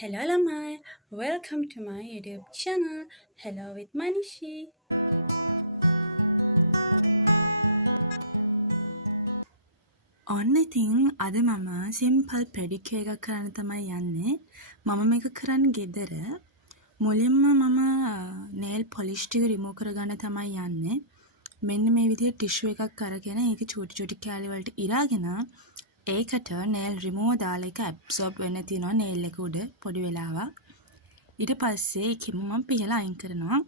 Hello Lamai, welcome to my YouTube channel. Hello with Manishi. ඔන්න ඉතින් අද මම සිම්පල් පෙඩිකියර් එකක් කරන්න තමයි යන්නේ. මම මේක කරන්නේ ගෙදර. මුලින්ම මම nail polish ටික remove කරගන්න තමයි යන්නේ. මෙන්න මේ විදිහට ටිෂු එකක් අරගෙන ඒක චූටි චූටි කෑලි වලට ඉරාගෙන ඒකට nail remover දාලා ඒක absorb වෙන්න තියනවා nail එක උඩ පොඩි වෙලාවක්. ඊට පස්සේ ඒකෙම මම පිහලා අයින් කරනවා.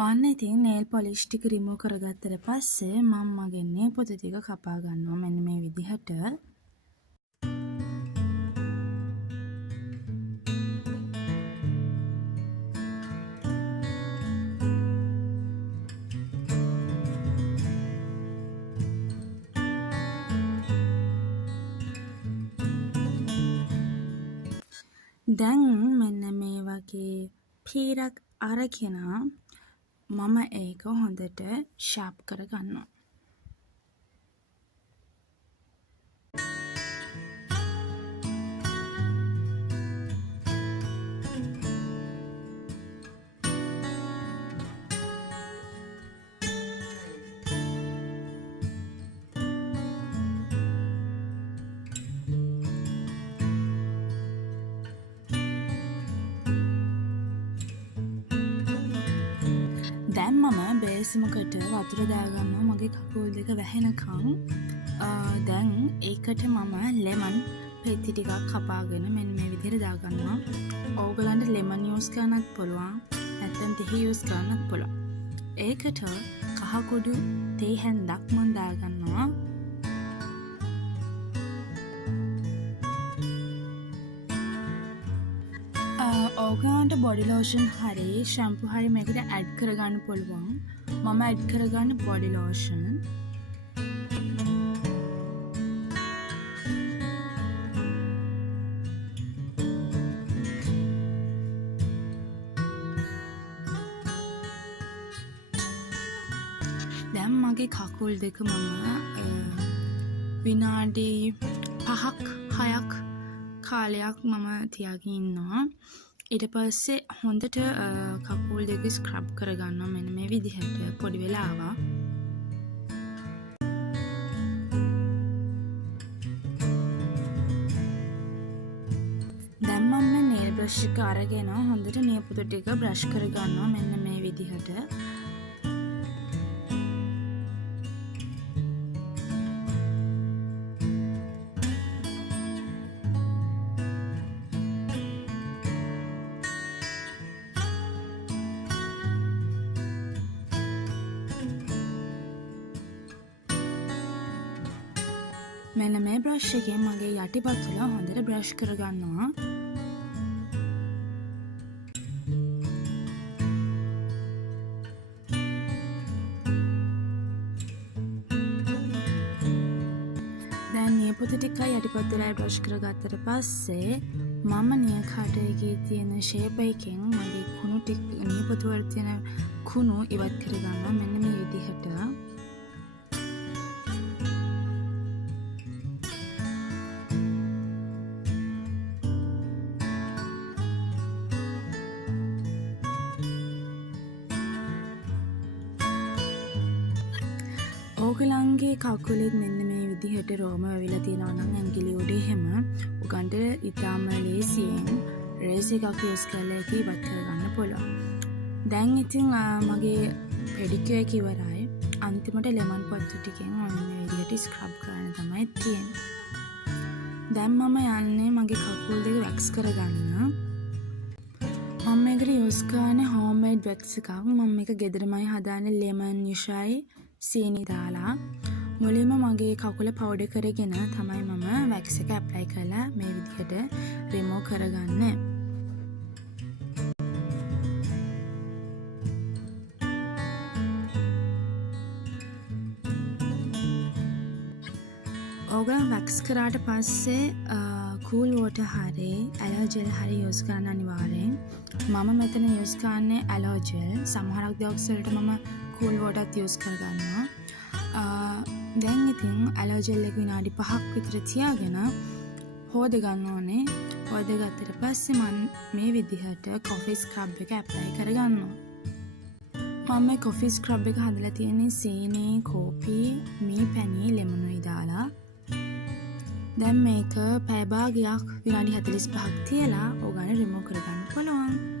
ඔන්න ඉතින් nail polish ටික remove කරගත්තට පස්සේ මම මගේ nail පොතු ටික කපා ගන්නවා මෙන්න මේ විදිහට. දැන් මෙන්න මේ වගේ පීරක් අරගෙන මම ඒක හොඳට ෂාප් කරගන්නවා. දැන් මම බේසිමකට වතුර දාගන්නවා මගේ කකුල් දෙක වැහෙනකම්. දැන් ඒකට මම ලෙමන් පෙති ටිකක් කපාගෙන මෙන්න මේ විදිහට දාගන්නවා. ඕගලන්ට ලෙමන් යූස් කරන්නත් පුළුවන්. නැත්නම් තේ යූස් කරන්නත් පුළුවන්. ඒකට කහ කුඩු තේ හැන්දක් මම දාගන්නවා. ඕගලන්ට බොඩි ලෝෂන් හරි ෂැම්පූ හරි මේකට ඇඩ් කරගන්න පුළුවන්. මම ඇඩ් කරගන්න බොඩි ලෝෂන්. දැන් මගේ කකුල් දෙක මම විනාඩි 5ක් 6ක් කාලයක් මම තියාගෙන ඉන්නවා. ඊට පස්සේ හොඳට කකුල් දෙක ස්ක්‍රබ් කරගන්නවා මෙන්න මේ විදිහට පොඩි වෙලාවක්. දැන් මම nail brush එක අරගෙන හොඳට නියපොතු ටික brush කරගන්නවා මෙන්න මේ විදිහට. මෙන්න මේ බ්‍රෂ් එකෙන් මගේ යටිපතුල හොඳට බ්‍රෂ් කරගන්නවා. දැන් නියපොතු ටික යටිපතුලයි බ්‍රෂ් කරගත්තට පස්සේ මම නියකට එකේ තියෙන ෂේප් එකෙන් මගේ කුණු ටික නියපොතු වල තියෙන කුණු ඉවත් කරගන්නවා මෙන්න මේ විදිහට. ඕගලන්ගේ කකුලෙත් මෙන්න මේ විදිහට රෝම වෙවිලා තියෙනවා නම් ඇඟිලි උඩේ හැම උගන්ට ඉතාම ලේසියෙන් රේස් එකක් යූස් කරලා ඒක ඉවත් කරගන්න පුළුවන්. දැන් ඉතින් මගේ පෙඩිකියර් එක ඉවරයි. අන්තිමට ලෙමන් පත්තු ටිකෙන් මේ විදිහට ස්ක්‍රබ් කරන්න තමයි තියෙන්නේ. දැන් මම යන්නේ මගේ කකුල් දෙක වැක්ස් කරගන්න. මම මේකට යූස් කරන්නේ හෝම්මේඩ් වැක්ස් එකක්. මම මේක ගෙදරමයි හදාන්නේ ලෙමන් යුෂයි සීනි දාලා. මුලින්ම මගේ කකුල පවුඩර් කරගෙන තමයි මම වැක්ස් එක ඇප්ලයි කරලා මේ විදිහට රිමූව් කරගන්නේ. ඕගලන්ට වැක්ස් කරාට පස්සේ කූල් වෝටර් හරි ඇලර්ජෙල් හරි යූස් කරන්න අනිවාර්යෙන්. මම මෙතන යූස් කරන්නේ ඇලර්ජෙල්. සමහරක් දවස් වලට මම කූල් වෝටර්ත් යූස් කරගන්නවා. දැන් ඉතින් ඇලර්ජෙල් එක විනාඩි 5ක් විතර තියාගෙන හොද ගන්න ඕනේ. හොද ගත්තට පස්සේ මම මේ විදිහට කොෆි ස්ක්‍රබ් එක ඇප්ලයි කරගන්නවා. මම මේ කොෆි ස්ක්‍රබ් එක හදලා තියෙන්නේ සීනි, කෝපි, මී පැණි, ලෙමනුයි දාලා. දැන් මේක පැය භාගයක් විනාඩි 45ක් තියලා ඕගානේ රිමූව් කරගන්න පුළුවන්.